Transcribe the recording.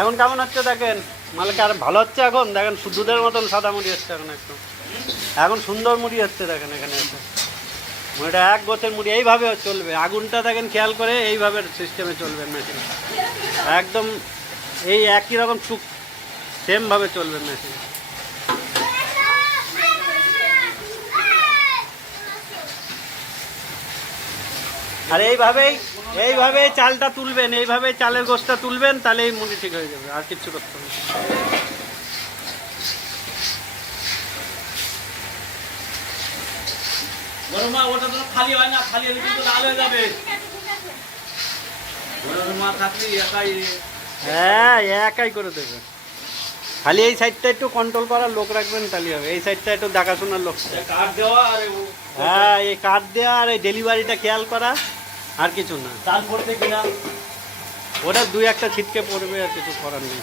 এখন কেমন হচ্ছে দেখেন, মালিক আর ভালো হচ্ছে। এখন দেখেন দুধের মতন সাদা মুড়ি হচ্ছে এখন একদম, এখন সুন্দর মুড়ি হচ্ছে দেখেন। এখানে এসে মুড়িটা এক গোছের মুড়ি এইভাবে চলবে। আগুনটা দেখেন খেয়াল করে এইভাবে সিস্টেমে চলবে মেশিন, একদম এই একই রকম চুক সেমভাবে চলবে মেশিন। আর এইভাবেই চালটা তুলবেন, এইভাবেই চালের গোছটা তুলবেন, তাহলে এই মুড়ি ঠিক হয়ে যাবে, আর কিচ্ছু করতে হবে। ওটা তো খালি হয় না, খালি হলে কিন্তু লাল হয়ে যাবে। হ্যাঁ, একাই করে দেবে। খালি এই সাইডটা একটু কন্ট্রোল করার লোক রাখবেন, তাহলে হবে। এই সাইডটা একটু দেখাশোনার লোক, কাঠ দেওয়া আর হ্যাঁ, এই কাঠ দেওয়া আর এই ডেলিভারিটা খেয়াল করা, আর কিছু না। চাল পড়ছে কিনা ওটা দুই একটা ছিটকে পড়বে, আর কিছু করার নেই।